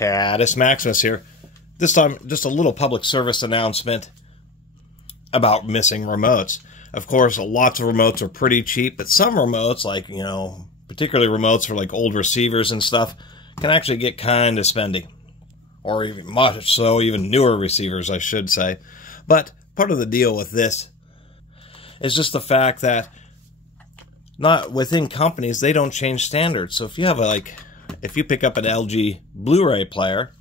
Catus Maximus here. This time, just a little public service announcement about missing remotes. Of course, lots of remotes are pretty cheap, but some remotes, like, you know, particularly remotes for like old receivers and stuff, can actually get kind of spendy. Or even much so, even newer receivers, I should say. But part of the deal with this is just the fact that not within companies, they don't change standards. So if you have if you pick up an LG Blu-ray player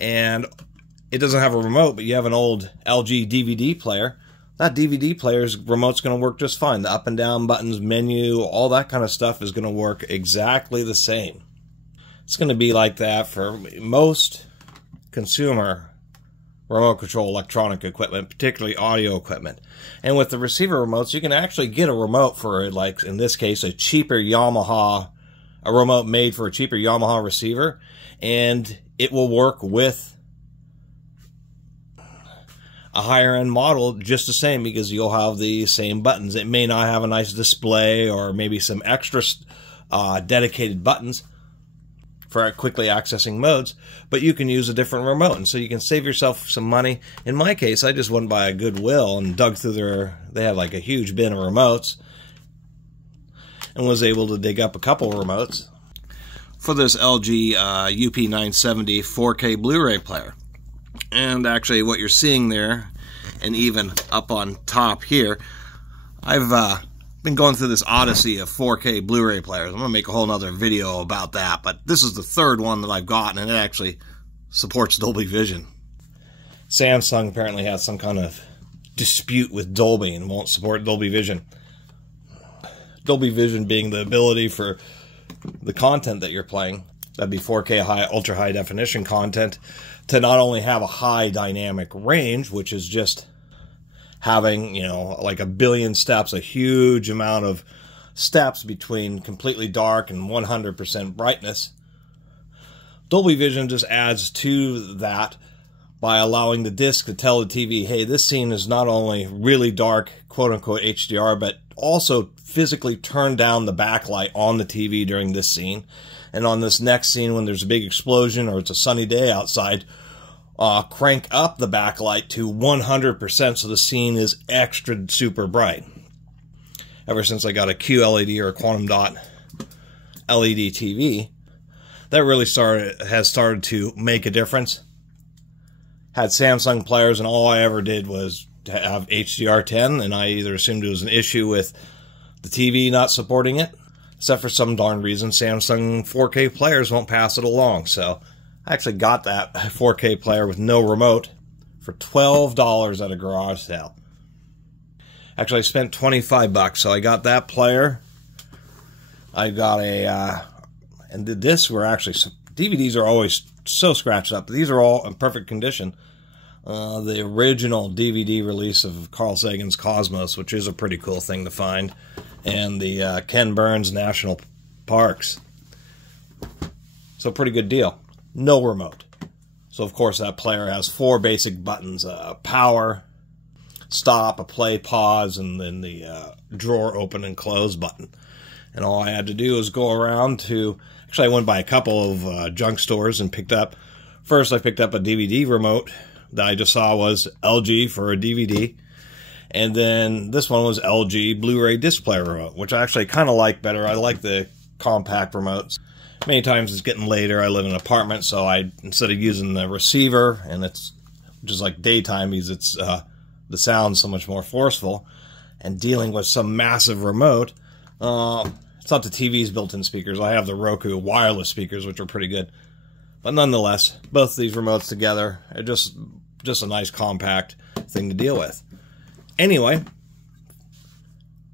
and it doesn't have a remote, but you have an old LG DVD player, that DVD player's remote's going to work just fine. The up and down buttons, menu, all that kind of stuff is going to work exactly the same. It's going to be like that for most consumer remote control electronic equipment, particularly audio equipment. And with the receiver remotes, you can actually get a remote for, like in this case, a remote made for a cheaper Yamaha receiver, and it will work with a higher end model just the same, because you'll have the same buttons. It may not have a nice display or maybe some extra dedicated buttons for quickly accessing modes, but you can use a different remote, and so you can save yourself some money. In my case, I just went by a Goodwill and dug through they had like a huge bin of remotes, and was able to dig up a couple of remotes for this LG UP970 4K Blu-ray player. And actually what you're seeing there, and even up on top here, I've been going through this odyssey of 4K Blu-ray players. I'm going to make a whole nother video about that, but this is the third one that I've gotten, and it actually supports Dolby Vision. Samsung apparently has some kind of dispute with Dolby and won't support Dolby Vision. Dolby Vision being the ability for the content that you're playing, that'd be 4K ultra high definition content, to not only have a high dynamic range, which is just having, you know, like a billion steps, a huge amount of steps between completely dark and 100% brightness. Dolby Vision just adds to that by allowing the disc to tell the TV, hey, this scene is not only really dark, quote-unquote HDR, but also physically turn down the backlight on the TV during this scene. And on this next scene, when there's a big explosion or it's a sunny day outside, crank up the backlight to 100% so the scene is extra super bright. Ever since I got a QLED or a quantum dot LED TV, that really has started to make a difference. Had Samsung players, and all I ever did was to have HDR10, and I either assumed it was an issue with the TV not supporting it, except for some darn reason Samsung 4K players won't pass it along. So I actually got that 4K player with no remote for $12 at a garage sale. Actually, I spent 25 bucks, so I got that player. I got and the discs were actually, DVDs are always so scratched up. These are all in perfect condition. The original DVD release of Carl Sagan's Cosmos, which is a pretty cool thing to find, and the Ken Burns National Parks. So pretty good deal. No remote. So of course that player has 4 basic buttons: power, stop, a play, pause, and then the drawer open and close button. And all I had to do was go around to, actually I went by a couple of junk stores and picked up, first I picked up a DVD remote that I just saw was LG for a DVD. And then this one was LG Blu-ray disc player remote, which I actually kind of like better. I like the compact remotes. Many times it's getting later. I live in an apartment, so instead of using the receiver, and it's just like daytime, because it's the sound's so much more forceful, and dealing with some massive remote, it's not the TV's built-in speakers. I have the Roku wireless speakers, which are pretty good. But nonetheless, both these remotes together are just a nice compact thing to deal with. Anyway,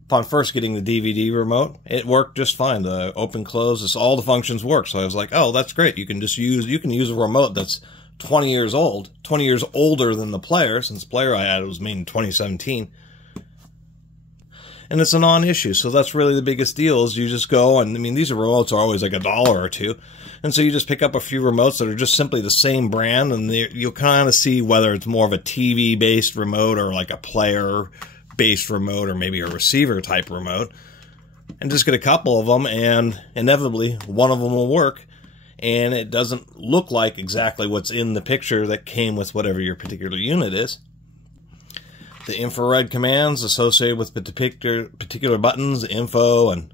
upon first getting the DVD remote, it worked just fine. The open, close, all the functions work. So I was like, oh, that's great. You can use a remote that's 20 years old, 20 years older than the player, since the player I had was made in 2017. And it's a non-issue. So that's really the biggest deal, is you just go, and I mean, these remotes are always like $1 or $2. And so you just pick up a few remotes that are just simply the same brand, and you'll kind of see whether it's more of a TV-based remote or like a player-based remote or maybe a receiver-type remote. And just get a couple of them, and inevitably one of them will work. and it doesn't look like exactly what's in the picture that came with whatever your particular unit is. The infrared commands associated with the particular buttons, info, and,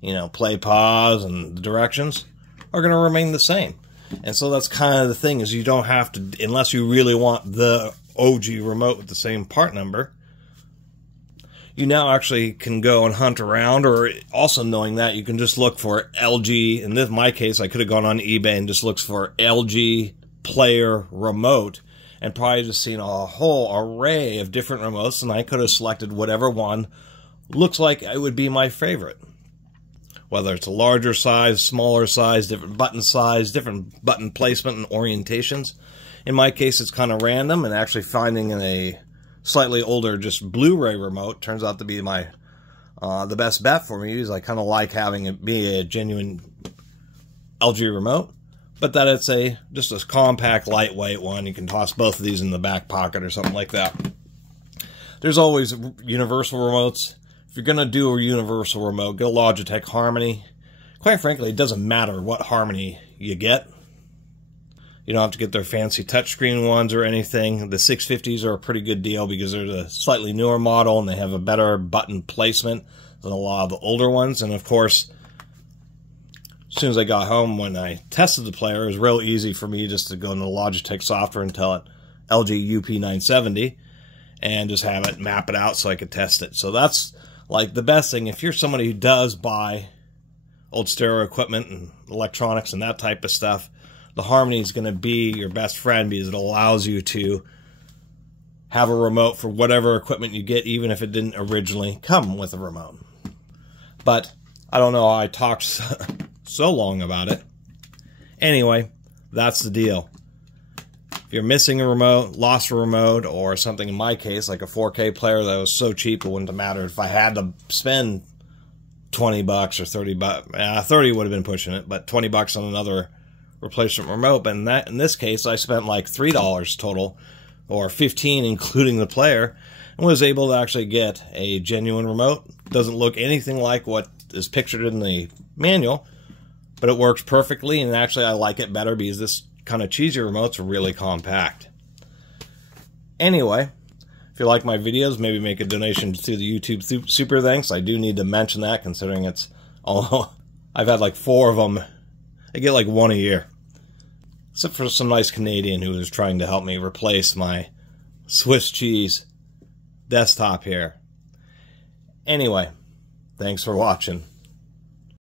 you know, play, pause, and the directions are going to remain the same. And so that's kind of the thing, is you don't have to, unless you really want the OG remote with the same part number, you now actually can go and hunt around, or also knowing that you can just look for LG. In my case, I could have gone on eBay and just looked for LG player remote and probably just seen a whole array of different remotes, and I could have selected whatever one looks like it would be my favorite. Whether it's a larger size, smaller size, different button placement and orientations. In my case, it's kind of random, and actually finding a slightly older just Blu-ray remote turns out to be my the best bet for me, because I kind of like having it be a genuine LG remote, but that it's just a compact, lightweight one. You can toss both of these in the back pocket or something like that. There's always universal remotes. If you're going to do a universal remote, get a Logitech Harmony. Quite frankly, it doesn't matter what Harmony you get. You don't have to get their fancy touchscreen ones or anything. The 650s are a pretty good deal because they're a slightly newer model and they have a better button placement than a lot of the older ones. And of course, as soon as I got home, when I tested the player, it was real easy for me just to go into the Logitech software and tell it LG UP970 and just have it map it out so I could test it. So that's like the best thing. If you're somebody who does buy old stereo equipment and electronics and that type of stuff, the Harmony is going to be your best friend, because it allows you to have a remote for whatever equipment you get, even if it didn't originally come with a remote. But I don't know how I talked so long about it. Anyway, that's the deal. If you're missing a remote, lost a remote, or something, in my case, like a 4K player that was so cheap it wouldn't have mattered if I had to spend 20 bucks or 30 bucks. 30 would have been pushing it, but 20 bucks on another replacement remote. But in this case, I spent like $3 total, or $15 including the player, and was able to actually get a genuine remote. Doesn't look anything like what is pictured in the manual, but it works perfectly, and actually I like it better because this kind of cheesy remotes are really compact. Anyway, if you like my videos, maybe make a donation to the YouTube Super Thanks. I do need to mention that, considering it's, although I've had like 4 of them, I get like 1 a year. Except for some nice Canadian who was trying to help me replace my Swiss cheese desktop here. Anyway, thanks for watching.